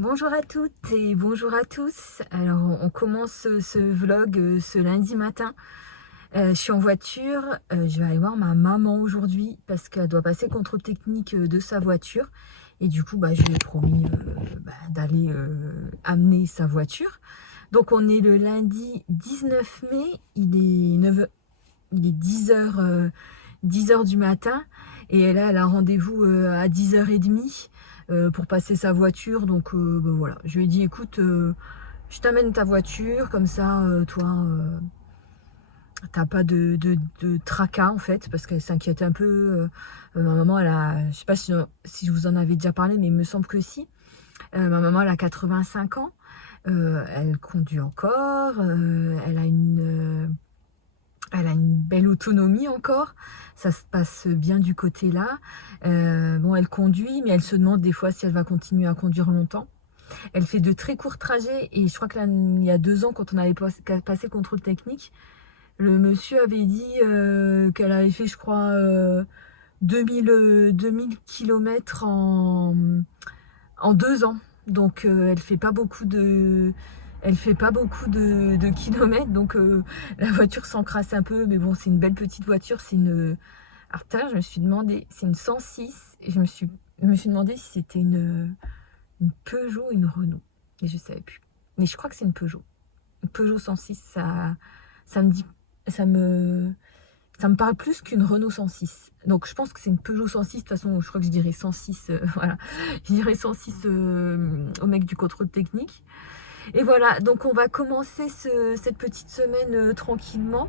Bonjour à toutes et bonjour à tous. Alors on commence ce vlog ce lundi matin. Je suis en voiture, je vais aller voir ma maman aujourd'hui parce qu'elle doit passer contrôle technique de sa voiture. Et du coup je lui ai promis d'aller amener sa voiture. Donc on est le lundi 19 mai, il est 10h du matin. Et là, elle a rendez-vous à 10h30 pour passer sa voiture. Donc voilà, je lui ai dit, écoute, je t'amène ta voiture, comme ça, toi, t'as pas de tracas en fait, parce qu'elle s'inquiète un peu. Ma maman, je sais pas si je vous en avais déjà parlé, mais il me semble que si. Ma maman, elle a 85 ans. Elle conduit encore. Elle a une belle autonomie encore, ça se passe bien du côté là. Bon, elle conduit, mais elle se demande des fois si elle va continuer à conduire longtemps. Elle fait de très courts trajets et je crois que là, il y a 2 ans, quand on avait passé le contrôle technique, le monsieur avait dit qu'elle avait fait, je crois, 2000 km en 2 ans. Donc elle fait pas beaucoup de kilomètres, donc la voiture s'encrasse un peu, mais bon, c'est une belle petite voiture. Alors tout à l'heure, je me suis demandé, c'est une 106, et je me suis demandé si c'était une Peugeot ou une Renault, et je savais plus. Mais je crois que c'est une Peugeot. Une Peugeot 106, ça me dit, ça me, ça me parle plus qu'une Renault 106. Donc je pense que c'est une Peugeot 106. De toute façon, je crois que je dirais 106. Voilà. Je dirais 106 au mec du contrôle technique. Et voilà, donc on va commencer cette petite semaine tranquillement.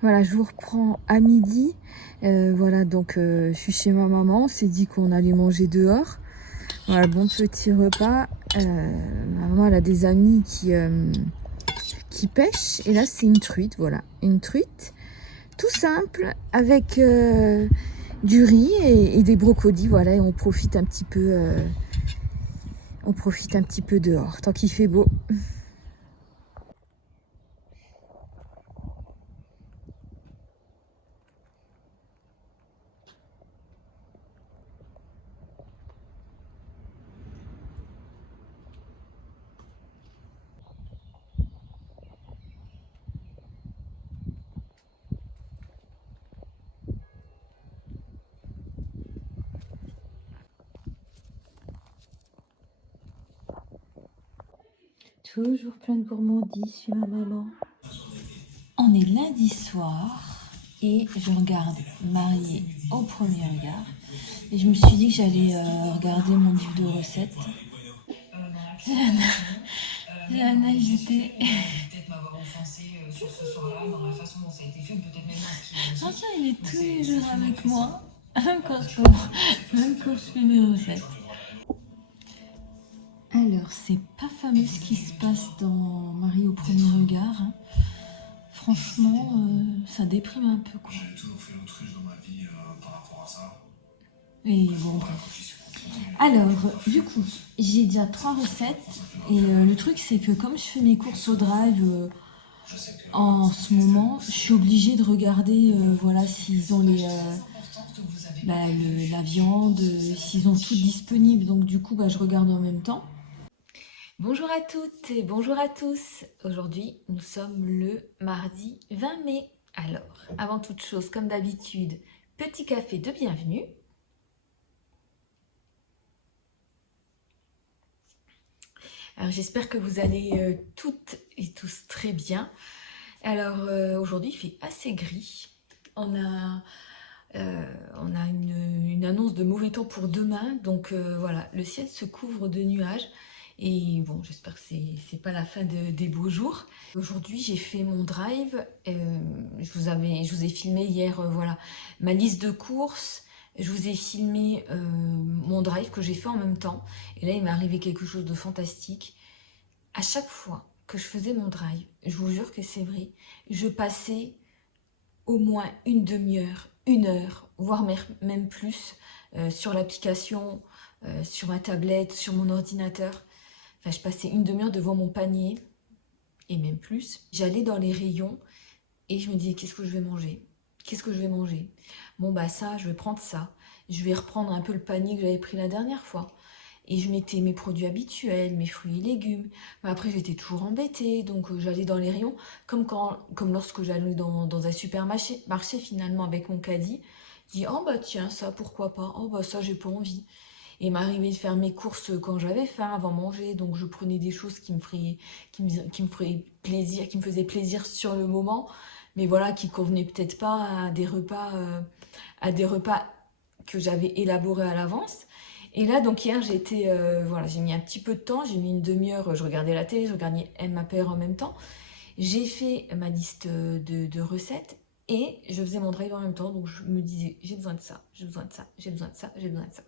Voilà, je vous reprends à midi. Voilà, donc je suis chez ma maman. On s'est dit qu'on allait manger dehors. Voilà, bon petit repas. Ma maman, elle a des amis qui pêchent. Et là, c'est une truite, voilà. Une truite, tout simple, avec du riz et des brocolis. Voilà, et on profite un petit peu dehors, tant qu'il fait beau. Toujours plein de gourmandise chez ma maman. On est lundi soir et je regarde Mariée au premier regard. Et je me suis dit que j'allais regarder mon livre de recettes. J'ai un agité. Franchement, il est tous les jours avec moi, même quand je fais mes recettes. Alors, c'est pas fameux ce qui se passe dans Marie au premier regard, hein. Franchement, ça déprime un peu, quoi. J'ai toujours fait l'autruche dans ma vie par rapport à ça. Et bon, bref. Alors, du coup, j'ai déjà 3 recettes. Et le truc, c'est que comme je fais mes courses au drive en ce moment, je suis obligée de regarder voilà, s'ils ont la viande, s'ils ont tout disponible. Donc, du coup, je regarde en même temps. Bonjour à toutes et bonjour à tous. Aujourd'hui, nous sommes le mardi 20 mai. Alors, avant toute chose, comme d'habitude, petit café de bienvenue. Alors, j'espère que vous allez toutes et tous très bien. Alors, aujourd'hui, il fait assez gris. On a une annonce de mauvais temps pour demain. Donc, voilà, le ciel se couvre de nuages. Et bon, j'espère que c'est pas la fin des beaux jours. Aujourd'hui, j'ai fait mon drive. Je vous ai filmé hier, voilà, ma liste de courses. Je vous ai filmé mon drive que j'ai fait en même temps. Et là, il m'est arrivé quelque chose de fantastique. À chaque fois que je faisais mon drive, je vous jure que c'est vrai, je passais au moins une demi-heure, 1 heure, voire même plus, sur l'application, sur ma tablette, sur mon ordinateur. Enfin, je passais une demi-heure devant mon panier, et même plus. J'allais dans les rayons, et je me disais, qu'est-ce que je vais manger? Qu'est-ce que je vais manger? Bon, ça, je vais prendre ça. Je vais reprendre un peu le panier que j'avais pris la dernière fois. et je mettais mes produits habituels, mes fruits et légumes. Mais après, j'étais toujours embêtée, donc j'allais dans les rayons, comme lorsque j'allais dans un supermarché finalement avec mon caddie. Je dis, oh bah tiens, ça, pourquoi pas? Oh bah ça, j'ai pas envie. Et m'arrivait de faire mes courses quand j'avais faim, avant manger, donc je prenais des choses qui me feraient plaisir, qui me faisaient plaisir sur le moment, mais voilà, qui convenaient peut-être pas à des repas que j'avais élaborés à l'avance. Et là, donc hier, voilà, j'ai mis un petit peu de temps, j'ai mis une demi-heure, je regardais la télé, je regardais MAPR en même temps. J'ai fait ma liste de recettes et je faisais mon drive en même temps, donc je me disais, j'ai besoin de ça, j'ai besoin de ça, j'ai besoin de ça, j'ai besoin de ça.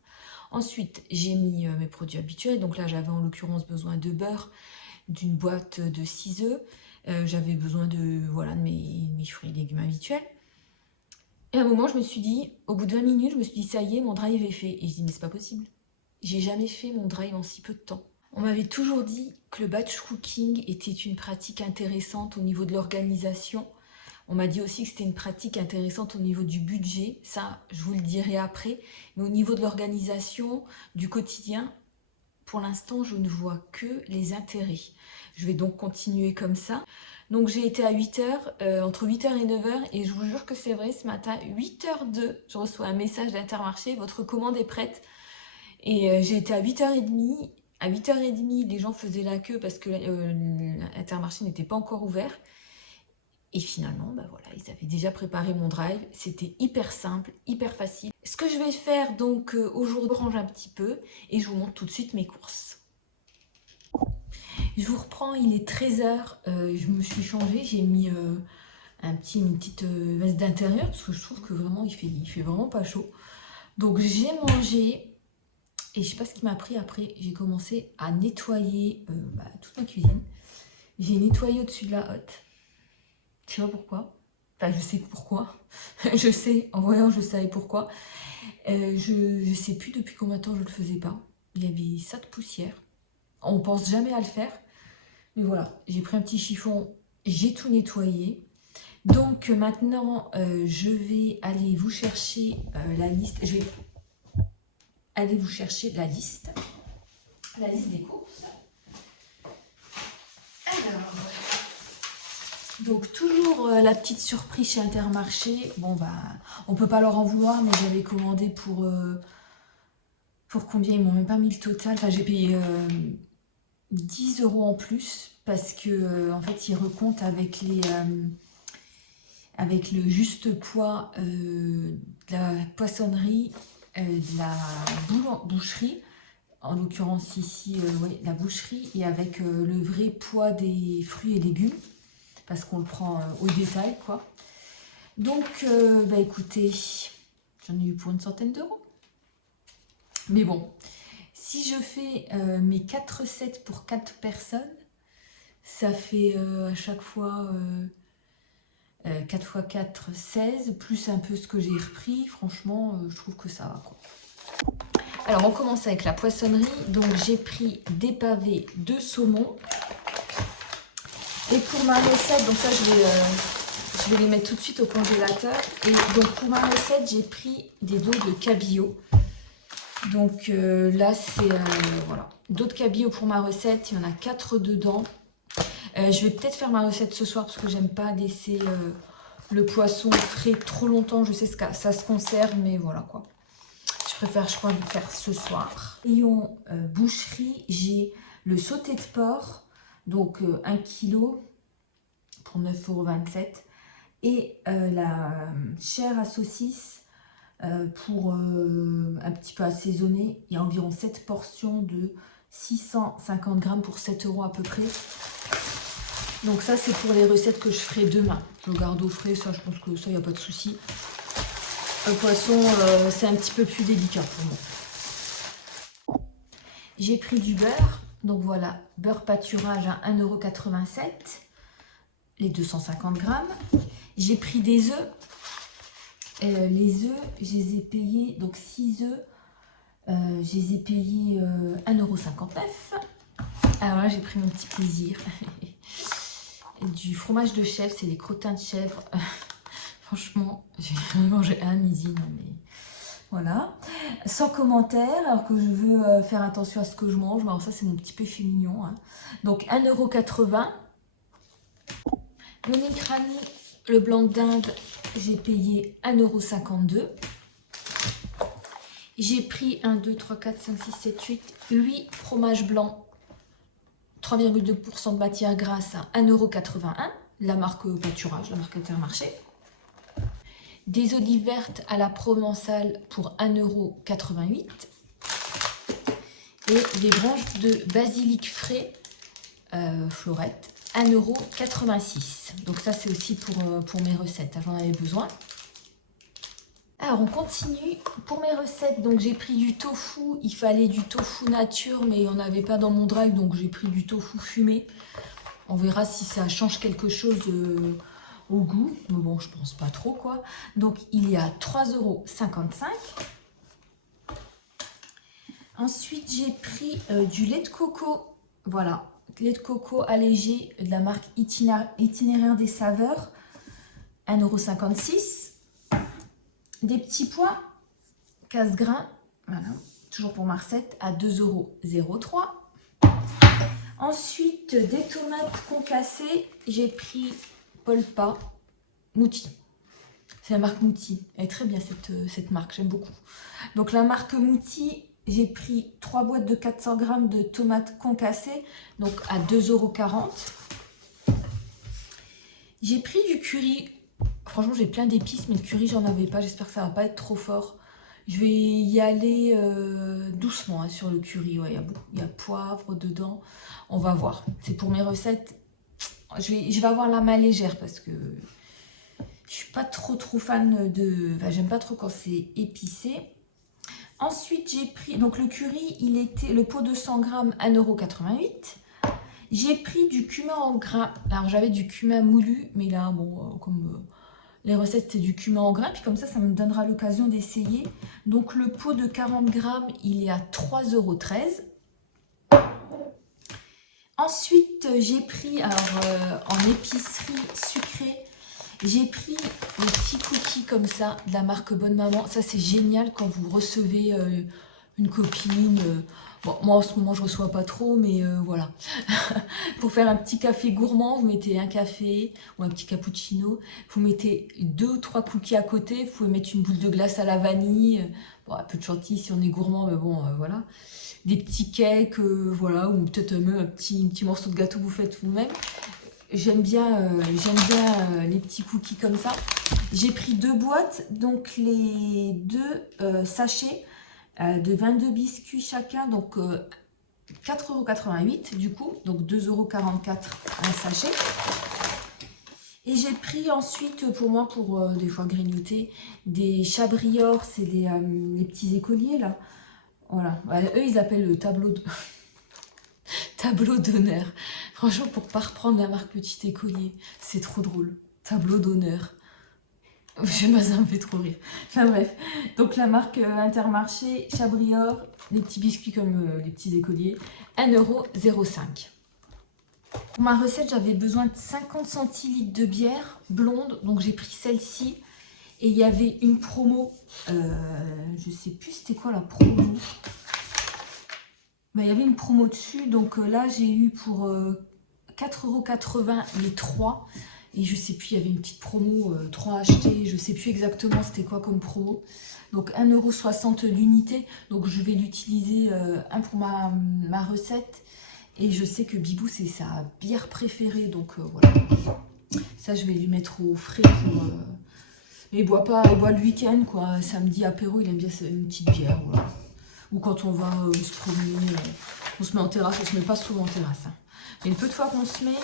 Ensuite, j'ai mis mes produits habituels, donc là, j'avais en l'occurrence besoin de beurre, d'une boîte de 6 œufs, j'avais besoin voilà, de mes fruits et légumes habituels. Et à un moment, je me suis dit, au bout de 20 minutes, je me suis dit, ça y est, mon drive est fait. Et je dis, mais c'est pas possible. J'ai jamais fait mon drive en si peu de temps. On m'avait toujours dit que le batch cooking était une pratique intéressante au niveau de l'organisation. On m'a dit aussi que c'était une pratique intéressante au niveau du budget. Ça, je vous le dirai après. Mais au niveau de l'organisation, du quotidien, pour l'instant, je ne vois que les intérêts. Je vais donc continuer comme ça. Donc j'ai été à 8h, entre 8h et 9h, et je vous jure que c'est vrai, ce matin, 8h02, je reçois un message d'Intermarché, votre commande est prête. Et j'ai été à 8h30. À 8h30, les gens faisaient la queue parce que l'Intermarché n'était pas encore ouvert. Et finalement, bah voilà, ils avaient déjà préparé mon drive. C'était hyper simple, hyper facile. Ce que je vais faire donc aujourd'hui, je range un petit peu et je vous montre tout de suite mes courses. Je vous reprends, il est 13h, je me suis changée, j'ai mis une petite veste d'intérieur parce que je trouve que vraiment il fait vraiment pas chaud. Donc j'ai mangé et je sais pas ce qui m'a pris après, j'ai commencé à nettoyer toute ma cuisine. J'ai nettoyé au-dessus de la hotte. Je sais pas pourquoi. Enfin, je sais pourquoi. Je sais, en voyant, je savais pourquoi. Je sais plus depuis combien de temps je le faisais pas. Il y avait ça de poussière. On pense jamais à le faire. Mais voilà, j'ai pris un petit chiffon, j'ai tout nettoyé. Donc maintenant, je vais aller vous chercher la liste. Je vais aller vous chercher la liste des courses. Alors, donc toujours la petite surprise chez Intermarché. Bon bah, on peut pas leur en vouloir, mais j'avais commandé pour combien? Ils m'ont même pas mis le total. Enfin, j'ai payé 10 € en plus parce que en fait, ils recomptent avec le juste poids de la poissonnerie, de la boucherie. En l'occurrence ici, ouais, la boucherie, et avec le vrai poids des fruits et légumes, parce qu'on le prend au détail, quoi. Donc, bah écoutez, j'en ai eu pour une centaine d'euros. Mais bon, si je fais mes 4 recettes pour 4 personnes, ça fait à chaque fois 4 x 4, 16, plus un peu ce que j'ai repris. Franchement, je trouve que ça va, quoi. Alors, on commence avec la poissonnerie. Donc, j'ai pris des pavés de saumon. Et pour ma recette, donc ça, je vais les mettre tout de suite au congélateur. Et donc, pour ma recette, j'ai pris des dos de cabillaud. Donc là, c'est voilà, dos de cabillaud pour ma recette. Il y en a 4 dedans. Je vais peut-être faire ma recette ce soir parce que j'aime pas laisser le poisson frais trop longtemps. Je sais que ça se conserve, mais voilà quoi. Je préfère, je crois, le faire ce soir. Rayon boucherie, j'ai le sauté de porc, donc 1 kg pour 9,27 €. Et la chair à saucisse pour un petit peu assaisonner. Il y a environ 7 portions de 650 g pour 7 € à peu près. Donc ça, c'est pour les recettes que je ferai demain. Je le garde au frais, ça, je pense que ça, il n'y a pas de souci. Le poisson, c'est un petit peu plus délicat pour moi. J'ai pris du beurre. Donc voilà, beurre pâturage à 1,87 €, les 250 g. J'ai pris des œufs. Les œufs, je les ai payés, donc 6 œufs, je les ai payés 1,59 €. Alors là, j'ai pris mon petit plaisir. Du fromage de chèvre, c'est des crottins de chèvre. Franchement, j'ai mangé un midi, non mais voilà. sans commentaire, alors que je veux faire attention à ce que je mange. Alors ça, c'est mon petit péché mignon. Hein. Donc 1,80 €. Mon écranie, le blanc d'Inde, j'ai payé 1,52 €. J'ai pris 1, 2, 3, 4, 5, 6, 7, 8 fromages blancs. 3,2% de matière grasse à 1,81 €. La marque Pâturage, la marque Intermarché. Des olives vertes à la provençale pour 1,88 €. Et des branches de basilic frais, florette, 1,86 €. Donc ça, c'est aussi pour mes recettes, j'en avais besoin. Alors, on continue pour mes recettes. Donc, j'ai pris du tofu. Il fallait du tofu nature, mais il n'y en avait pas dans mon drive, donc j'ai pris du tofu fumé. On verra si ça change quelque chose au goût. Mais bon, je pense pas trop, quoi. Donc, il est à 3,55 €. Ensuite, j'ai pris du lait de coco. Voilà, lait de coco allégé de la marque Itinéraire des saveurs. 1,56 €. Des petits pois, casse-grains, voilà, toujours pour ma recette, à 2,03 €. Ensuite, des tomates concassées, j'ai pris Polpa Mouti. C'est la marque Mouti, elle est très bien cette marque, j'aime beaucoup. Donc la marque Mouti, j'ai pris 3 boîtes de 400 g de tomates concassées, donc à 2,40 €. J'ai pris du curry. Franchement, j'ai plein d'épices, mais le curry, j'en avais pas. J'espère que ça va pas être trop fort. Je vais y aller doucement hein, sur le curry. Ouais, il y a poivre dedans. On va voir. C'est pour mes recettes. Je vais avoir la main légère parce que je suis pas trop fan de... Enfin, j'aime pas trop quand c'est épicé. Ensuite, j'ai pris... Donc, le curry, il était... Le pot de 100 g, 1,88 €. J'ai pris du cumin en grains. Alors, j'avais du cumin moulu, mais là, bon, comme... Les recettes, c'est du cumin en grains, puis comme ça me donnera l'occasion d'essayer. Donc, le pot de 40 g, il est à 3,13 €. Ensuite, j'ai pris, alors, en épicerie sucrée, j'ai pris des petits cookies comme ça, de la marque Bonne Maman. Ça, c'est génial quand vous recevez une copine. Bon, moi, en ce moment, je ne reçois pas trop, mais voilà. Pour faire un petit café gourmand, vous mettez un café ou un petit cappuccino. Vous mettez 2 ou 3 cookies à côté. Vous pouvez mettre une boule de glace à la vanille. Bon, un peu de chantilly si on est gourmand, mais bon, voilà. Des petits cakes, voilà, ou peut-être même un petit morceau de gâteau que vous faites vous-même. J'aime bien les petits cookies comme ça. J'ai pris 2 boîtes, donc les 2 sachets de 22 biscuits chacun, donc 4,88 € du coup, donc 2,44 € un sachet. Et j'ai pris ensuite pour moi, pour des fois grignoter, des Chabrior, c'est les petits écoliers là. Voilà, eux ils appellent le tableau d'honneur. Franchement, pour pas reprendre la marque Petit Écolier, c'est trop drôle. Tableau d'honneur. Je sais pas, ça me fait trop rire. Enfin bref, donc la marque Intermarché, Chabrior, des petits biscuits comme les petits écoliers, 1,05 €. Pour ma recette, j'avais besoin de 50 centilitres de bière blonde, donc j'ai pris celle-ci. Et il y avait une promo, je sais plus c'était quoi la promo. Il y avait une promo dessus, donc là j'ai eu pour 4,80 € les 3. Et je sais plus, il y avait une petite promo, 3 achetés, je sais plus exactement c'était quoi comme promo. Donc 1,60 € l'unité, donc je vais l'utiliser un pour ma recette. Et je sais que Bibou c'est sa bière préférée, donc voilà. Ça je vais lui mettre au frais pour... Mais il boit le week-end quoi, samedi apéro, il aime bien une petite bière, voilà. Ou quand on va se promener, on se met en terrasse, on se met pas souvent en terrasse. Hein. Mais le peu de fois qu'on se met,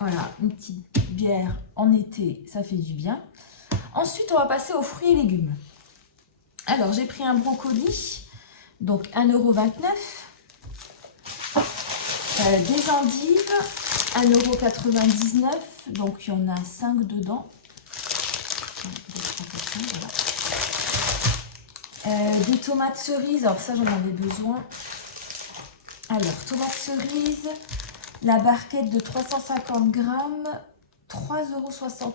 voilà, une petite bière en été, ça fait du bien. Ensuite, on va passer aux fruits et légumes. Alors, j'ai pris un brocoli, donc 1,29 €. Des endives, 1,99 €, donc il y en a 5 dedans. Des tomates cerises, alors ça j'en avais besoin. Alors, tomates cerises, la barquette de 350 g, 3,69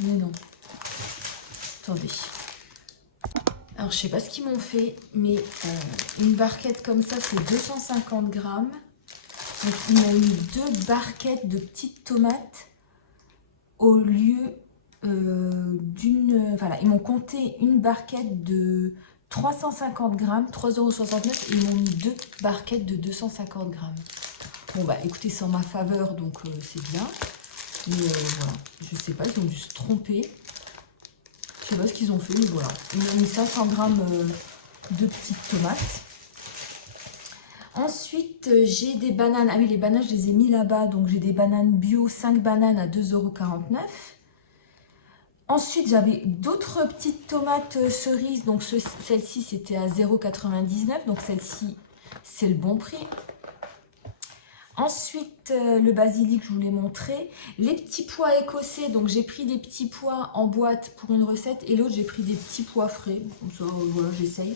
€. Mais non. Attendez. Alors, je sais pas ce qu'ils m'ont fait, mais une barquette comme ça, c'est 250 grammes. Donc, ils m'ont mis 2 barquettes de petites tomates au lieu d'une... Voilà, ils m'ont compté une barquette de 350 grammes, 3,69 €, et ils m'ont mis 2 barquettes de 250 grammes. Bon, bah, écoutez, c'est en ma faveur, donc c'est bien. Mais voilà, je sais pas, ils ont dû se tromper. Je sais pas ce qu'ils ont fait, mais voilà. Ils m'ont mis 500 grammes de petites tomates. Ensuite, j'ai des bananes. Ah oui, les bananes, je les ai mis là-bas. Donc, j'ai des bananes bio, 5 bananes à 2,49 €. Ensuite, j'avais d'autres petites tomates cerises. Donc, celle-ci, c'était à 0,99 €. Donc, celle-ci, c'est le bon prix. Ensuite, le basilic, je vous l'ai montré. Les petits pois écossais, donc j'ai pris des petits pois en boîte pour une recette. Et l'autre, j'ai pris des petits pois frais. Comme ça, voilà, j'essaye.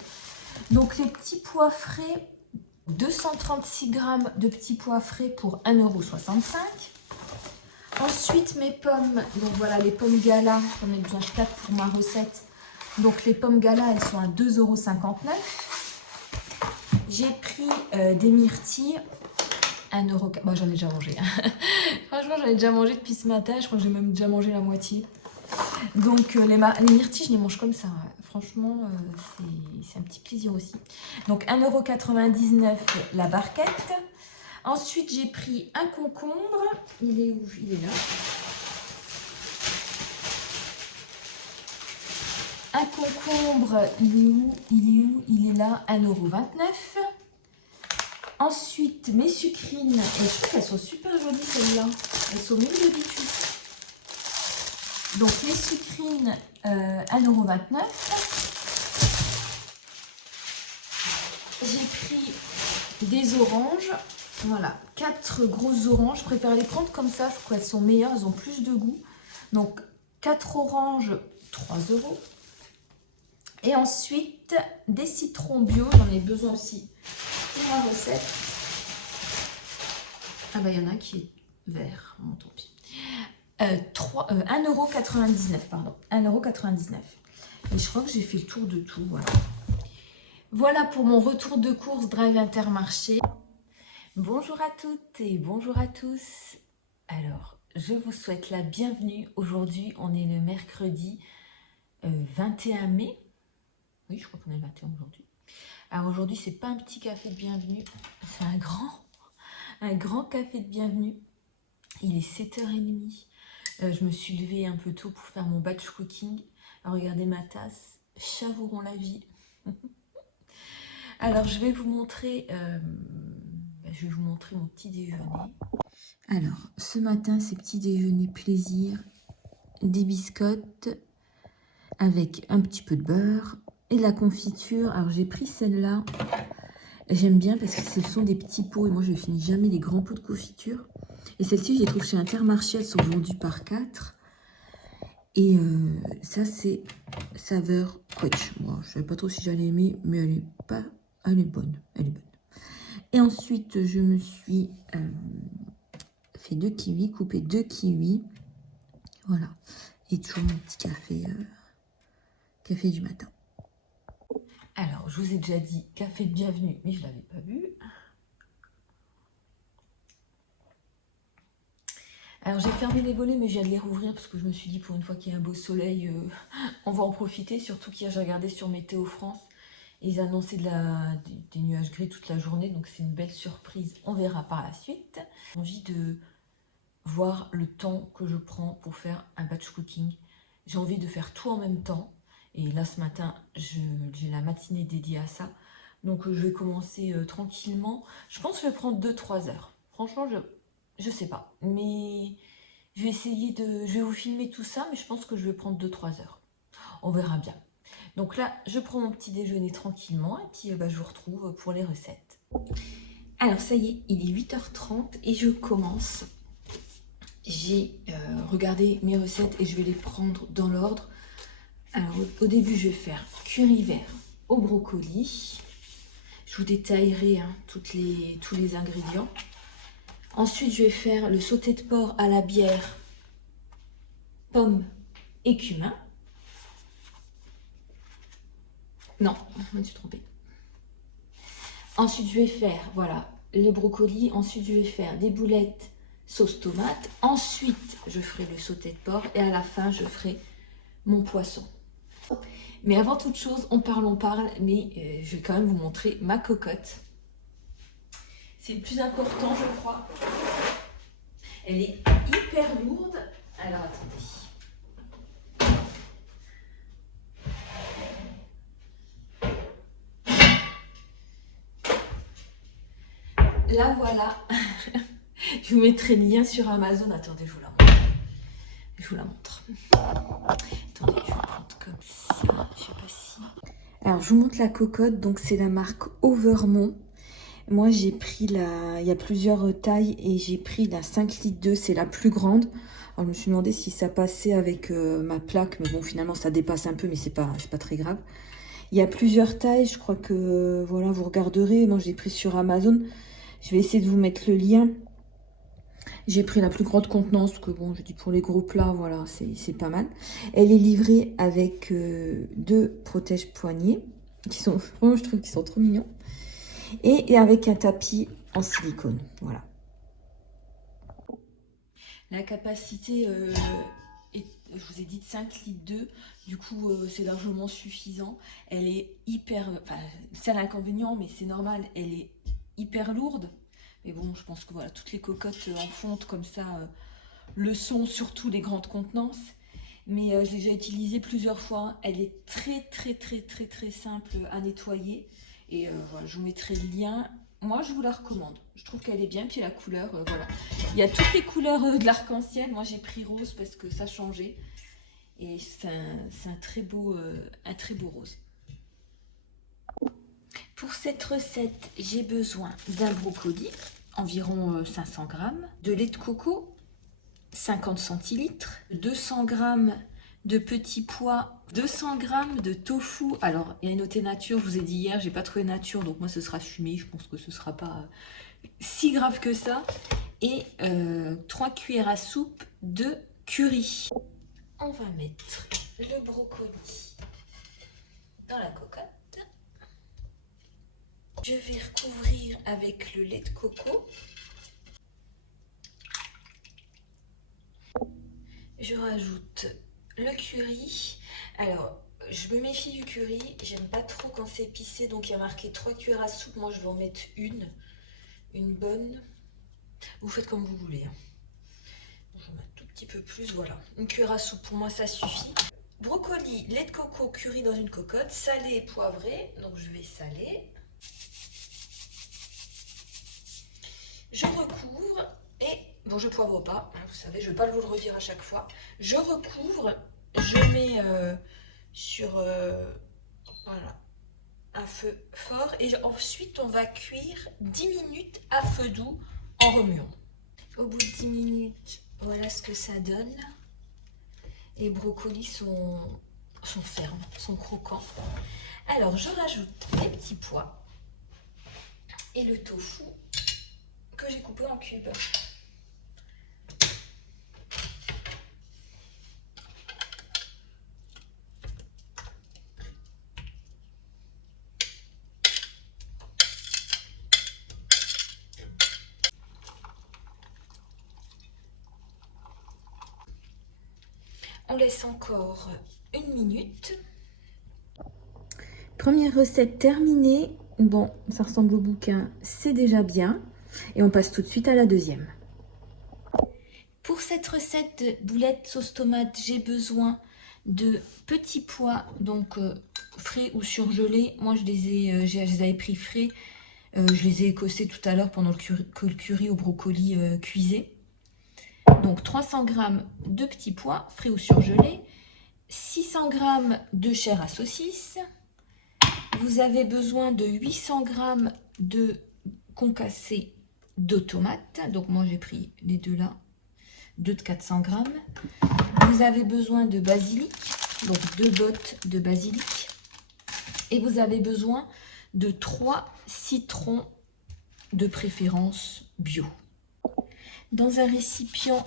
Donc, les petits pois frais, 236 grammes de petits pois frais pour 1,65 €. Ensuite, mes pommes. Donc, voilà, les pommes Gala. J'en ai besoin 4 pour ma recette. Donc, les pommes Gala, elles sont à 2,59 €. J'ai pris des myrtilles. 1 €. Bah, j'en ai déjà mangé. Franchement, j'en ai déjà mangé depuis ce matin. Je crois que j'ai même déjà mangé la moitié. Donc, les myrtilles, je les mange comme ça. Franchement, c'est un petit plaisir aussi. Donc, 1,99 € la barquette. Ensuite, j'ai pris un concombre. Il est où? Il est là. Un concombre, il est où? Il est où? Il est là, 1,29 €. Ensuite, mes sucrines, et je trouve qu'elles sont super jolies celles-là. Elles sont mieux que d'habitude. Donc, les sucrines, 1,29 €. J'ai pris des oranges. Voilà, 4 grosses oranges. Je préfère les prendre comme ça. Je trouve qu'elles sont meilleures. Elles ont plus de goût. Donc, 4 oranges, 3 €. Et ensuite, des citrons bio. J'en ai besoin aussi pour ma recette. Ah bah il y en a qui est vert, bon, tant pis. 1,99 €, pardon. 1,99 €. Et je crois que j'ai fait le tour de tout, voilà. Voilà pour mon retour de course Drive Intermarché. Bonjour à toutes et bonjour à tous. Alors, je vous souhaite la bienvenue. Aujourd'hui, on est le mercredi 21 mai. Oui, je crois qu'on est le 21 aujourd'hui. Alors aujourd'hui, c'est pas un petit café de bienvenue, c'est un grand café de bienvenue. Il est 7h30. Je me suis levée un peu tôt pour faire mon batch cooking. Alors, regardez ma tasse, savourons la vie. Alors, je vais vous montrer mon petit déjeuner. Alors, ce matin, c'est petit déjeuner plaisir. Des biscottes avec un petit peu de beurre et de la confiture. Alors, j'ai pris celle-là. J'aime bien parce que ce sont des petits pots et moi, je ne finis jamais les grands pots de confiture. Et celles-ci, je les trouve chez Intermarché. Elles sont vendues par 4. Et ça, c'est saveur quetch. Moi, je ne savais pas trop si j'allais aimer, mais elle est bonne. Elle est bonne. Et ensuite, je me suis fait 2 kiwis, coupé 2 kiwis. Voilà. Et toujours mon petit café du matin. Alors, je vous ai déjà dit café de bienvenue, mais je ne l'avais pas bu. Alors, j'ai fermé les volets, mais je viens de les rouvrir parce que je me suis dit, pour une fois qu'il y a un beau soleil, on va en profiter. Surtout qu'hier, j'ai regardé sur Météo France. Et ils annonçaient des nuages gris toute la journée. Donc, c'est une belle surprise. On verra par la suite. J'ai envie de voir le temps que je prends pour faire un batch cooking. J'ai envie de faire tout en même temps. Et là, ce matin, j'ai la matinée dédiée à ça. Donc, je vais commencer tranquillement. Je pense que je vais prendre 2-3 heures. Franchement, je sais pas. Mais je vais essayer de... Je vais vous filmer tout ça, mais je pense que je vais prendre 2-3 heures. On verra bien. Donc là, je prends mon petit déjeuner tranquillement. Et puis, je vous retrouve pour les recettes. Alors, ça y est, il est 8h30 et je commence. J'ai regardé mes recettes et je vais les prendre dans l'ordre. Alors, au début, je vais faire curry vert au brocoli. Je vous détaillerai tous les ingrédients. Ensuite, je vais faire le sauté de porc à la bière, pommes et cumin. Non, je me suis trompée. Ensuite, je vais faire, voilà, les brocolis. Ensuite, je vais faire des boulettes sauce tomate. Ensuite, je ferai le sauté de porc. Et à la fin, je ferai mon poisson. Mais avant toute chose, on parle. Mais je vais quand même vous montrer ma cocotte. C'est le plus important, je crois. Elle est hyper lourde. Alors, attendez. La voilà. Je vous mettrai le lien sur Amazon. Attendez, je vous la montre. Je vous la montre. Attendez, je vais prendre comme ça. Je sais pas si... Alors, je vous montre la cocotte. Donc, c'est la marque Overmont. Moi, j'ai pris la... Il y a plusieurs tailles et j'ai pris la 5 litres 2. C'est la plus grande. Alors, je me suis demandé si ça passait avec ma plaque. Mais bon, finalement, ça dépasse un peu, mais c'est pas très grave. Il y a plusieurs tailles. Je crois que, voilà, vous regarderez. Moi, je l'ai pris sur Amazon. Je vais essayer de vous mettre le lien. J'ai pris la plus grande contenance, que bon, je dis pour les gros plats, voilà, c'est pas mal. Elle est livrée avec 2 protège-poignets, qui sont, vraiment, je trouve qu'ils sont trop mignons. Et avec un tapis en silicone, voilà. La capacité est, je vous ai dit, de 5 litres 2, du coup c'est largement suffisant. Elle est hyper, enfin c'est un inconvénient, mais c'est normal, elle est hyper lourde. Mais bon, je pense que voilà, toutes les cocottes en fonte comme ça le sont, surtout les grandes contenances. Mais je l'ai déjà utilisée plusieurs fois. Elle est très simple à nettoyer. Et voilà, je vous mettrai le lien. Moi, je vous la recommande. Je trouve qu'elle est bien. Puis la couleur, voilà. Il y a toutes les couleurs de l'arc-en-ciel. Moi, j'ai pris rose parce que ça changeait. Et c'est un très beau rose. Pour cette recette, j'ai besoin d'un brocoli, environ 500 g, de lait de coco, 50 centilitres, 200 g de petits pois, 200 g de tofu. Alors, il y a noté nature, je vous ai dit hier, j'ai pas trouvé nature, donc moi ce sera fumé, je pense que ce sera pas si grave que ça. Et 3 cuillères à soupe de curry. On va mettre le brocoli dans la cocotte. Je vais recouvrir avec le lait de coco. Je rajoute le curry. Alors, je me méfie du curry. J'aime pas trop quand c'est épicé. Donc, il y a marqué 3 cuillères à soupe. Moi, je vais en mettre une bonne. Vous faites comme vous voulez. Je vais mettre un tout petit peu plus. Voilà. Une cuillère à soupe, pour moi, ça suffit. Brocoli, lait de coco, curry dans une cocotte. Salé et poivré. Donc, je vais saler. Je recouvre et, bon, je poivre pas, hein, vous savez, je ne vais pas vous le redire à chaque fois. Je recouvre, je mets sur voilà, un feu fort et ensuite on va cuire 10 minutes à feu doux en remuant. Au bout de 10 minutes, voilà ce que ça donne. Les brocolis sont fermes, sont croquants. Alors je rajoute les petits pois et le tofu que j'ai coupé en cubes. On laisse encore 1 minute. Première recette terminée. Bon, ça ressemble au bouquin, c'est déjà bien. Et on passe tout de suite à la deuxième. Pour cette recette de boulettes sauce tomate, j'ai besoin de petits pois, donc frais ou surgelés. Moi, je les avais pris frais. Je les ai écossés tout à l'heure pendant que le curry au brocoli cuisait. Donc 300 g de petits pois, frais ou surgelés. 600 g de chair à saucisse. Vous avez besoin de 800 g de concassé de tomates. Donc moi j'ai pris les deux là, 2 de 400 g. Vous avez besoin de basilic, donc 2 bottes de basilic. Et vous avez besoin de 3 citrons, de préférence bio. Dans un récipient,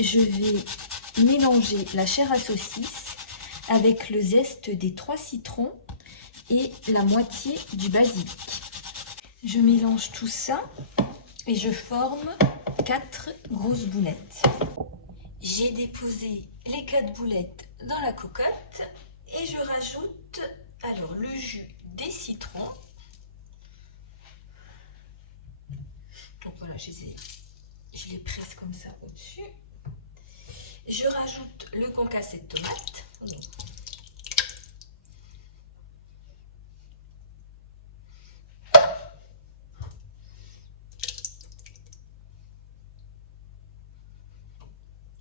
je vais mélanger la chair à saucisse avec le zeste des 3 citrons et la moitié du basilic. Je mélange tout ça et je forme 4 grosses boulettes. J'ai déposé les 4 boulettes dans la cocotte et je rajoute alors le jus des citrons. Donc voilà, je les presse comme ça au-dessus. Je rajoute le concassé de tomate.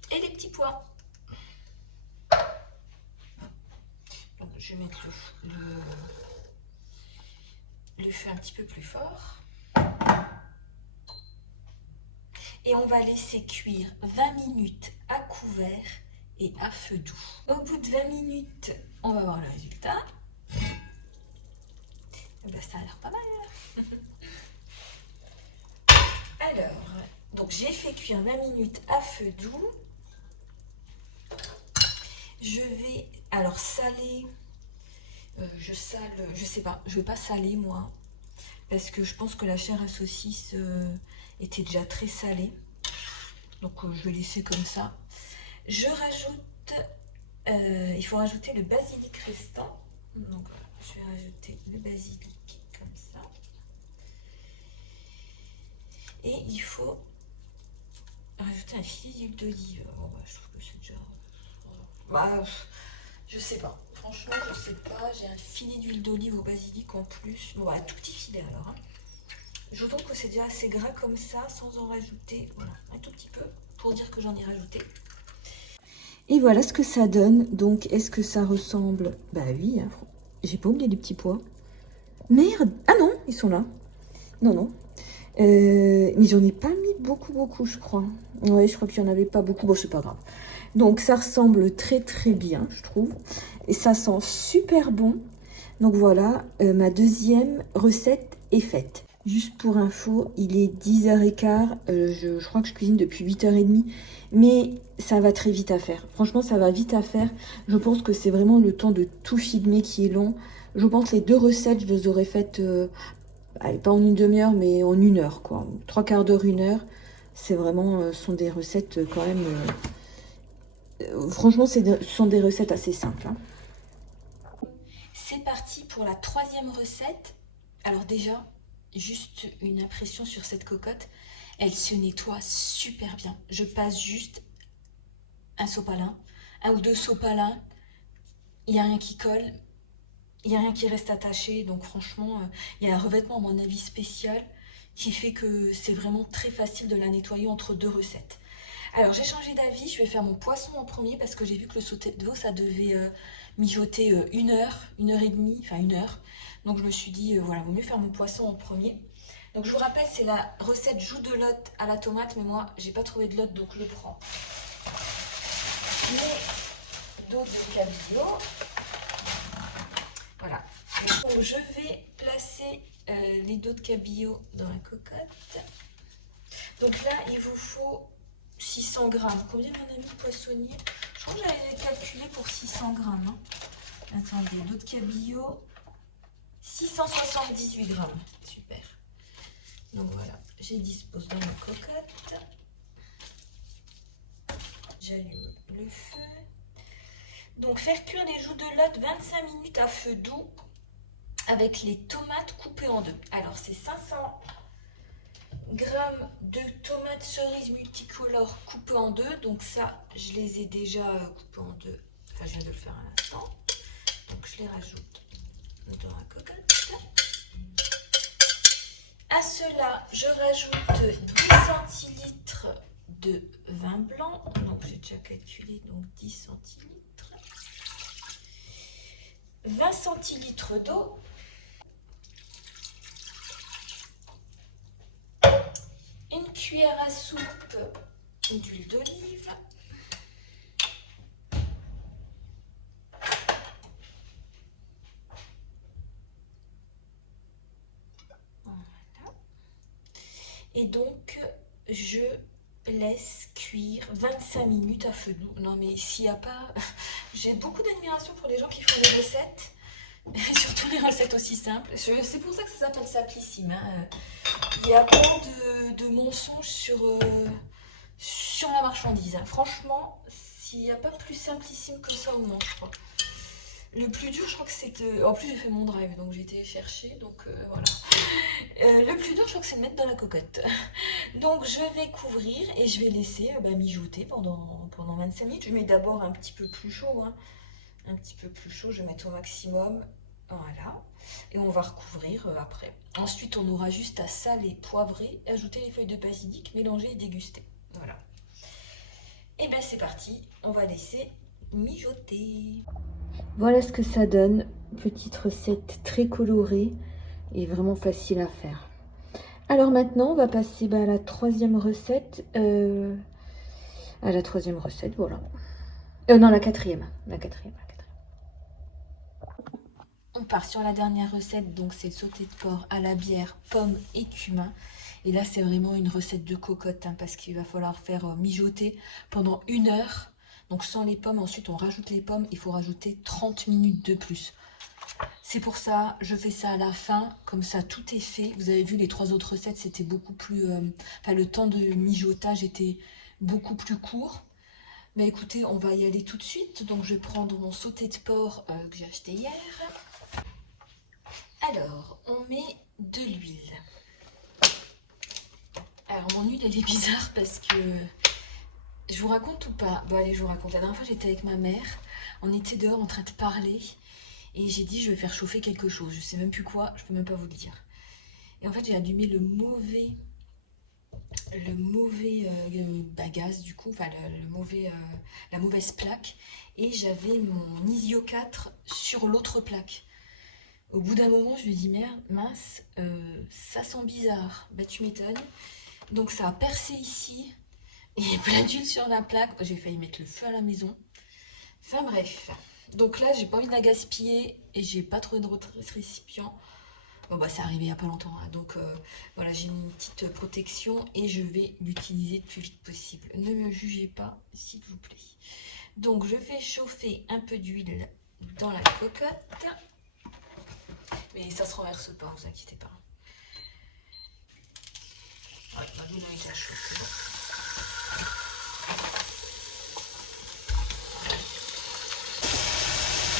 Et les petits pois. Donc je vais mettre le feu un petit peu plus fort. Et on va laisser cuire 20 minutes à couvert et à feu doux. Au bout de 20 minutes, on va voir le résultat. Et ben, ça a l'air pas mal. Alors, donc j'ai fait cuire 20 minutes à feu doux. Je vais alors saler. Je sais pas, je vais pas saler moi. Parce que je pense que la chair à saucisse était déjà très salée. Donc je vais laisser comme ça. Je rajoute, il faut rajouter le basilic restant. Donc je vais rajouter le basilic comme ça. Et il faut rajouter un filet d'huile d'olive. Bon, bah, je trouve que c'est déjà... Bah, je sais pas. Franchement, je sais pas. J'ai un filet d'huile d'olive au basilic en plus. Bon, un tout petit filet alors. Hein. Je trouve que c'est déjà assez gras comme ça, sans en rajouter. Voilà, un tout petit peu pour dire que j'en ai rajouté. Et voilà ce que ça donne. Donc, est-ce que ça ressemble? Bah oui, hein. J'ai pas oublié les petits pois. Merde! Ah non, ils sont là. Non, non. Mais j'en ai pas mis beaucoup, je crois. Ouais, je crois qu'il n'y en avait pas beaucoup. Bon, c'est pas grave. Donc, ça ressemble très bien, je trouve. Et ça sent super bon. Donc, voilà, ma deuxième recette est faite. Juste pour info, il est 10h15. Je crois que je cuisine depuis 8h30. Mais ça va très vite à faire. Franchement, ça va vite à faire. Je pense que c'est vraiment le temps de tout filmer qui est long. Je pense que les 2 recettes, je les aurais faites... allez, pas en une demi-heure, mais en 1 heure, quoi. 3/4 d'heure, 1 heure. C'est vraiment, sont des recettes quand même... franchement, ce sont des recettes assez simples. Hein. C'est parti pour la 3e recette. Alors déjà, juste une impression sur cette cocotte. Elle se nettoie super bien. Je passe juste un sopalin, 1 ou 2 sopalins. Il n'y a rien qui colle. Il n'y a rien qui reste attaché, donc franchement, il y a un revêtement, à mon avis, spécial qui fait que c'est vraiment très facile de la nettoyer entre 2 recettes. Alors, j'ai changé d'avis, je vais faire mon poisson en premier parce que j'ai vu que le sauté d'eau, ça devait mijoter 1 heure, 1h30, enfin 1 heure. Donc, je me suis dit, voilà, vaut mieux faire mon poisson en premier. Donc, je vous rappelle, c'est la recette joue de lotte à la tomate, mais moi, j'ai pas trouvé de lotte, donc je le prends. Les dos de cabillaud. Voilà. Donc, je vais placer les dos de cabillaud dans la cocotte. Donc là, il vous faut 600 grammes. Combien mon ami poissonnier? Je crois que j'avais calculé pour 600 grammes. Hein. Attendez, dos de cabillaud, 678 grammes. Super. Donc voilà, j'ai dispose dans ma cocotte. J'allume le feu. Donc faire cuire les joues de lotte 25 minutes à feu doux avec les tomates coupées en 2. Alors c'est 500 grammes de tomates cerises multicolores coupées en 2. Donc ça, je les ai déjà coupées en 2. Enfin, je viens de le faire à l'instant. Donc je les rajoute dans la cocotte. À cela, je rajoute 10 centilitres de vin blanc. Donc j'ai déjà calculé, donc 10 centilitres. 20 centilitres d'eau. Une cuillère à soupe d'huile d'olive. Voilà. Et donc, je laisse cuire 25 minutes à feu doux. Non mais s'il n'y a pas... J'ai beaucoup d'admiration pour les gens qui font des recettes, Surtout les recettes aussi simples. C'est pour ça que ça s'appelle Simplissime, hein. Il n'y a pas de mensonge sur la marchandise, hein. Franchement, s'il n'y a pas plus simplissime que ça au monde, je crois. Le plus dur, je crois que c'est de... En plus, j'ai fait mon drive, donc j'ai été chercher, donc voilà. Le plus dur, je crois que c'est de mettre dans la cocotte. Donc, je vais couvrir et je vais laisser mijoter pendant 25 minutes. Je mets d'abord un petit peu plus chaud, hein. Un petit peu plus chaud, je vais mettre au maximum. Voilà. Et on va recouvrir après. Ensuite, on aura juste à saler, poivrer, ajouter les feuilles de basilic, mélanger et déguster. Voilà. Et bien, c'est parti. On va laisser mijoter. Voilà ce que ça donne. Petite recette très colorée et vraiment facile à faire. Alors maintenant, on va passer à la troisième recette. Voilà. Non, la quatrième. On part sur la dernière recette, donc c'est le sauté de porc à la bière, pommes et cumin. Et là, c'est vraiment une recette de cocotte, hein, parce qu'il va falloir faire mijoter pendant 1 heure. Donc sans les pommes, ensuite on rajoute les pommes, il faut rajouter 30 minutes de plus. C'est pour ça, je fais ça à la fin, comme ça tout est fait. Vous avez vu, les 3 autres recettes, c'était beaucoup plus... le temps de mijotage était beaucoup plus court. Mais écoutez, on va y aller tout de suite. Donc je vais prendre mon sauté de porc que j'ai acheté hier. Alors, on met de l'huile. Alors, mon huile, elle est bizarre parce que... Je vous raconte ou pas? Bon, allez, je vous raconte. La dernière fois, j'étais avec ma mère. On était dehors en train de parler. Et j'ai dit, je vais faire chauffer quelque chose. Je sais même plus quoi, je peux même pas vous le dire. Et en fait, j'ai allumé le mauvais gaz, du coup. Enfin, la mauvaise plaque. Et j'avais mon Isio 4 sur l'autre plaque. Au bout d'un moment, je lui ai dit, merde, mince, ça sent bizarre. Bah, tu m'étonnes. Donc, ça a percé ici. Et plein d'huile sur la plaque. J'ai failli mettre le feu à la maison. Enfin, bref. Donc là, j'ai pas envie de la gaspiller. Et j'ai pas trouvé de récipient. Bon, bah, c'est arrivé il y a pas longtemps. Hein. Donc, voilà, j'ai mis une petite protection. Et je vais l'utiliser le plus vite possible. Ne me jugez pas, s'il vous plaît. Donc, je fais chauffer un peu d'huile dans la cocotte. Mais ça se renverse pas, vous inquiétez pas. Ouais, ma boule est déjà chaude, c'est bon.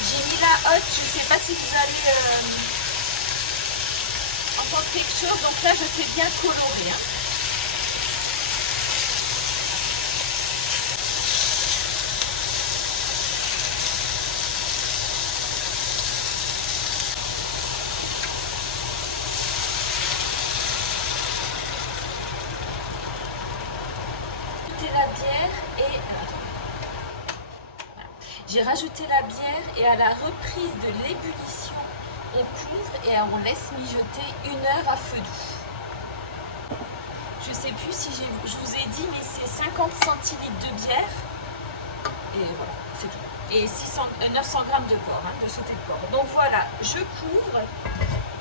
J'ai mis la hotte, je sais pas si vous allez entendre quelque chose, donc là je fais bien colorer. Hein. La bière et voilà. J'ai rajouté la bière et à la reprise de l'ébullition on couvre et on laisse mijoter 1 heure à feu doux. Je sais plus si je vous ai dit, mais c'est 50 centilitres de bière et voilà, c'est tout. Et 900 grammes de porc, hein, de sauté de porc. Donc voilà, je couvre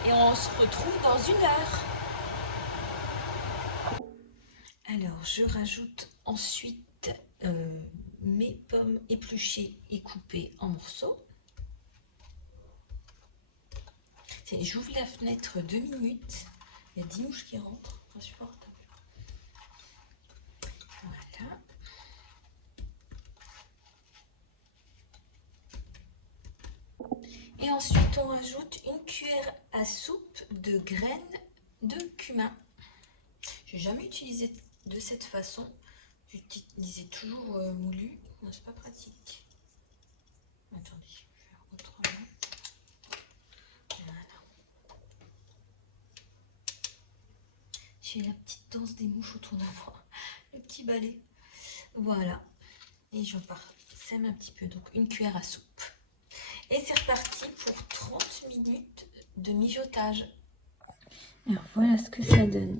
et on se retrouve dans 1 heure. Alors, je rajoute ensuite mes pommes épluchées et coupées en morceaux. J'ouvre la fenêtre 2 minutes. Il y a 10 mouches qui rentrent. Insupportable. Voilà. Et ensuite, on rajoute 1 cuillère à soupe de graines de cumin. J'ai jamais utilisé de cette façon. J'utilisais toujours moulu. Non, c'est pas pratique. Attendez, je vais faire autrement. Voilà. J'ai la petite danse des mouches autour de moi. Le petit balai. Voilà. Et je sème un petit peu. Donc 1 cuillère à soupe. Et c'est reparti pour 30 minutes de mijotage. Alors voilà ce que ça donne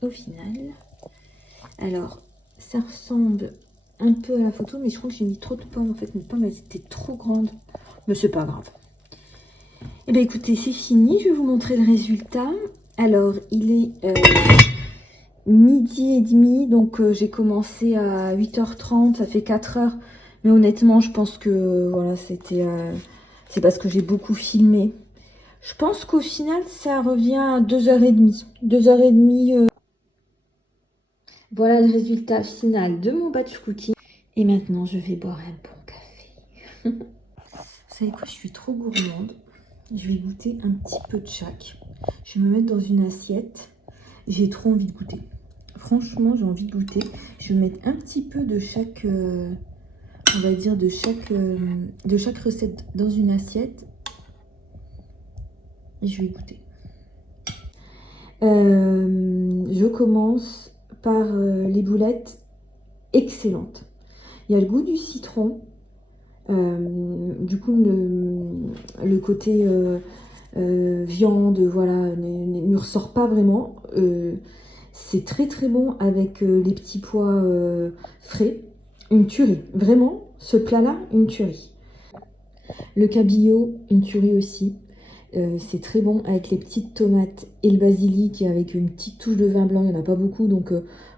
au final. Alors ça ressemble un peu à la photo, mais je crois que j'ai mis trop de pommes en fait. Mes pommes elles étaient trop grandes, mais c'est pas grave. Et bien écoutez, c'est fini, je vais vous montrer le résultat. Alors il est midi et demi, donc j'ai commencé à 8h30, ça fait 4 heures. Mais honnêtement, je pense que voilà, c'est parce que j'ai beaucoup filmé. Je pense qu'au final, ça revient à 2h30. 2h30. Voilà le résultat final de mon batch cooking. Et maintenant, je vais boire un bon café. Vous savez quoi, je suis trop gourmande. Je vais goûter un petit peu de chaque. Je vais me mettre dans une assiette. J'ai trop envie de goûter. Franchement, j'ai envie de goûter. Je vais mettre un petit peu de chaque, on va dire de chaque recette dans une assiette. Et je vais goûter. Je commence par les boulettes excellentes. Il y a le goût du citron. Du coup, le côté viande, voilà, ne ressort pas vraiment. C'est très très bon avec les petits pois frais. Une tuerie. Vraiment, ce plat-là, une tuerie. Le cabillaud, une tuerie aussi. C'est très bon avec les petites tomates et le basilic et avec une petite touche de vin blanc. Il n'y en a pas beaucoup, donc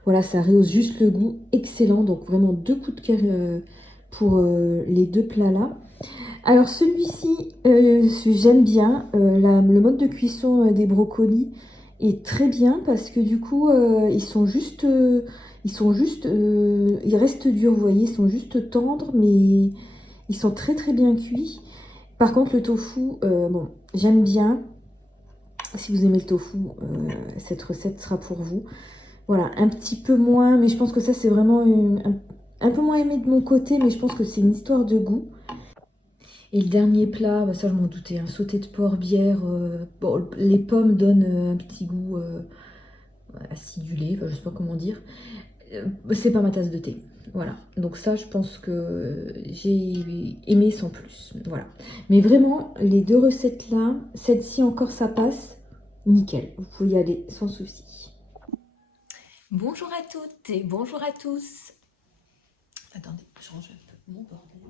voilà, ça rehausse juste le goût. Excellent, donc vraiment 2 coups de cœur pour les 2 plats-là. Alors celui-ci, j'aime bien. Le mode de cuisson des brocolis est très bien parce que du coup, ils restent durs, vous voyez, ils sont juste tendres, mais ils sont très très bien cuits. Par contre, le tofu, bon, j'aime bien. Si vous aimez le tofu, cette recette sera pour vous. Voilà, un petit peu moins, mais je pense que ça, c'est vraiment un peu moins aimé de mon côté, mais je pense que c'est une histoire de goût. Et le dernier plat, bah ça je m'en doutais, un sauté de porc bière. Bon, les pommes donnent un petit goût acidulé, enfin, je sais pas comment dire. C'est pas ma tasse de thé. Voilà, donc ça je pense que j'ai aimé sans plus. Voilà, mais vraiment les 2 recettes là, celle-ci encore ça passe, nickel. Vous pouvez y aller sans souci. Bonjour à toutes et bonjour à tous. Attendez, je range un peu mon bordel.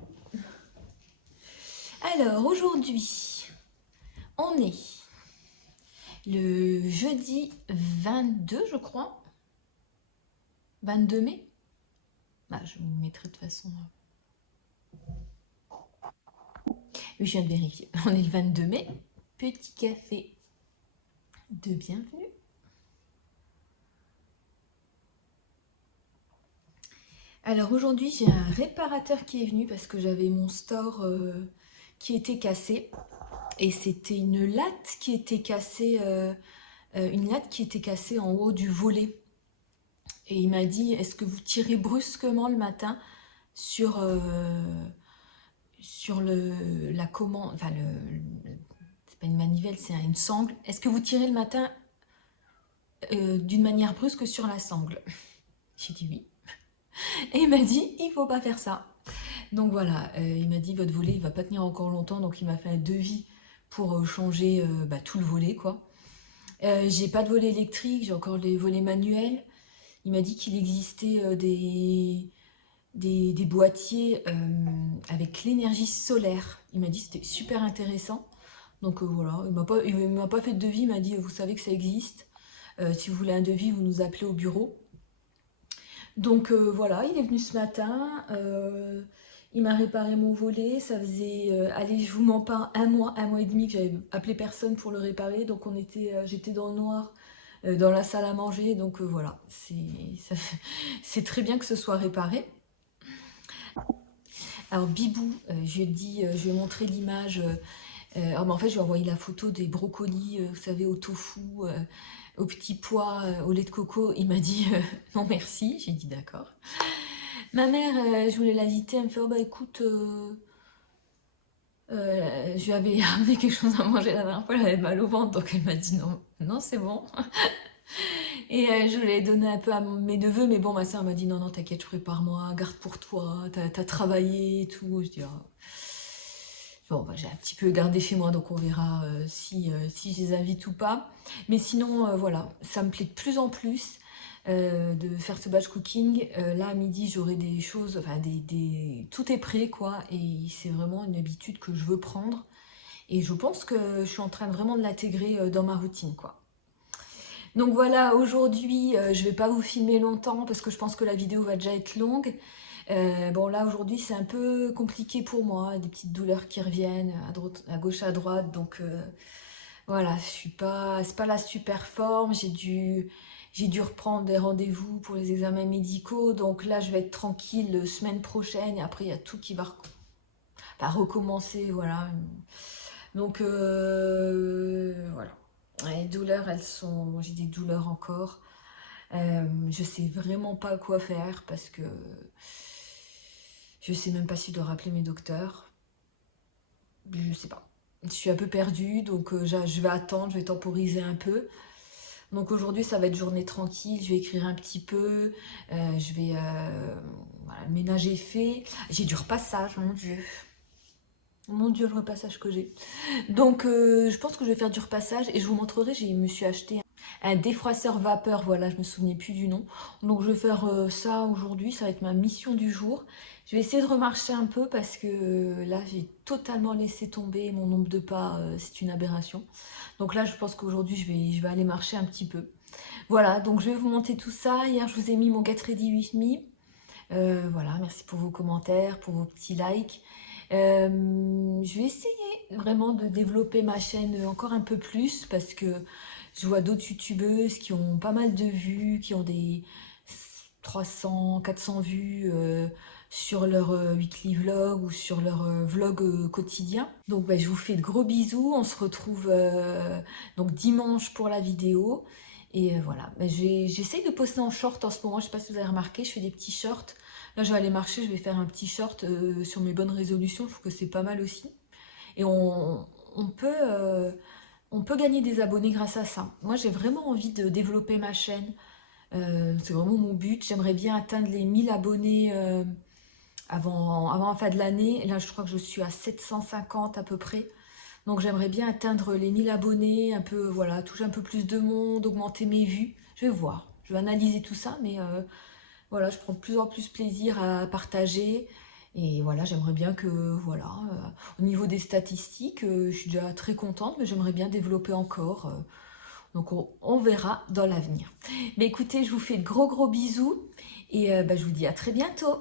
Alors aujourd'hui, on est le jeudi 22, je crois. 22 mai. Bah, je vous mettrai de toute façon. Oui, je viens de vérifier. On est le 22 mai. Petit café de bienvenue. Alors aujourd'hui, j'ai un réparateur qui est venu parce que j'avais mon store qui était cassé. Et c'était une latte qui était cassée, en haut du volet. Et il m'a dit, est-ce que vous tirez brusquement le matin sur la commande, enfin c'est pas une manivelle, c'est une sangle. Est-ce que vous tirez le matin d'une manière brusque sur la sangle? J'ai dit oui. Et il m'a dit, il faut pas faire ça. Donc voilà, il m'a dit, votre volet, il va pas tenir encore longtemps, donc il m'a fait un devis pour changer tout le volet, quoi. J'ai pas de volet électrique, j'ai encore les volets manuels. Il m'a dit qu'il existait des boîtiers avec l'énergie solaire. Il m'a dit que c'était super intéressant. Donc voilà, il m'a pas fait de devis, il m'a dit, vous savez que ça existe. Si vous voulez un devis, vous nous appelez au bureau. Donc voilà, il est venu ce matin. Il m'a réparé mon volet, ça faisait, allez, je vous mens pas, un mois et demi que j'avais appelé personne pour le réparer, donc j'étais dans le noir dans la salle à manger, donc voilà, c'est très bien que ce soit réparé. Alors Bibou, je lui ai montré l'image, mais en fait je lui ai envoyé la photo des brocolis, vous savez, au tofu, aux petits pois, au lait de coco. Il m'a dit non merci, j'ai dit d'accord. Ma mère, je voulais l'inviter, elle me fait oh bah écoute, je lui avais ramené quelque chose à manger la dernière fois, elle avait mal au ventre, donc elle m'a dit non, non c'est bon. Et je l'ai donné un peu à mes neveux, mais bon, ma soeur m'a dit non, non, t'inquiète, je prépare moi, garde pour toi, t'as travaillé et tout. Je dis oh. Bon, bah, j'ai un petit peu gardé chez moi, donc on verra si je les invite ou pas. Mais sinon, voilà, ça me plaît de plus en plus de faire ce batch cooking. Là, à midi, j'aurai des choses, enfin, tout est prêt, quoi. Et c'est vraiment une habitude que je veux prendre. Et je pense que je suis en train vraiment de l'intégrer dans ma routine, quoi. Donc voilà, aujourd'hui, je vais pas vous filmer longtemps parce que je pense que la vidéo va déjà être longue. Bon là aujourd'hui c'est un peu compliqué pour moi, des petites douleurs qui reviennent à gauche à droite, donc voilà, je suis pas, c'est pas la super forme, j'ai dû reprendre des rendez-vous pour les examens médicaux, donc là je vais être tranquille semaine prochaine et après il y a tout qui va recommencer, voilà. Donc voilà. Les douleurs, j'ai des douleurs encore. Je sais vraiment pas quoi faire parce que je sais même pas si je dois rappeler mes docteurs. Je sais pas. Je suis un peu perdue, donc je vais attendre, je vais temporiser un peu. Donc aujourd'hui, ça va être journée tranquille, je vais écrire un petit peu, je vais... voilà, le ménage est fait. J'ai du repassage, mon Dieu. Mon Dieu, le repassage que j'ai. Donc je pense que je vais faire du repassage et je vous montrerai, je me suis acheté un défroisseur vapeur, voilà, je me souvenais plus du nom. Donc je vais faire ça aujourd'hui, ça va être ma mission du jour. Je vais essayer de remarcher un peu parce que là j'ai totalement laissé tomber mon nombre de pas, c'est une aberration. Donc là je pense qu'aujourd'hui je vais aller marcher un petit peu. Voilà, donc je vais vous monter tout ça. Hier je vous ai mis mon Get Ready With Me. Voilà, merci pour vos commentaires, pour vos petits likes. Je vais essayer vraiment de développer ma chaîne encore un peu plus parce que je vois d'autres youtubeuses qui ont pas mal de vues, qui ont des 300, 400 vues sur leur weekly vlog ou sur leur vlog quotidien. Donc bah, je vous fais de gros bisous, on se retrouve donc dimanche pour la vidéo. Et voilà, bah, j'essaye de poster en short en ce moment, je sais pas si vous avez remarqué, je fais des petits shorts. Là je vais aller marcher, je vais faire un petit short sur mes bonnes résolutions, je trouve que c'est pas mal aussi. Et on peut gagner des abonnés grâce à ça. Moi j'ai vraiment envie de développer ma chaîne, c'est vraiment mon but. J'aimerais bien atteindre les 1000 abonnés avant la fin de l'année. Là je crois que je suis à 750 à peu près. Donc j'aimerais bien atteindre les 1000 abonnés, un peu, voilà, toucher un peu plus de monde, augmenter mes vues. Je vais voir, je vais analyser tout ça, mais voilà, je prends de plus en plus plaisir à partager. Et voilà, j'aimerais bien que, voilà, au niveau des statistiques, je suis déjà très contente, mais j'aimerais bien développer encore. Donc on verra dans l'avenir. Mais écoutez, je vous fais de gros bisous et bah, je vous dis à très bientôt.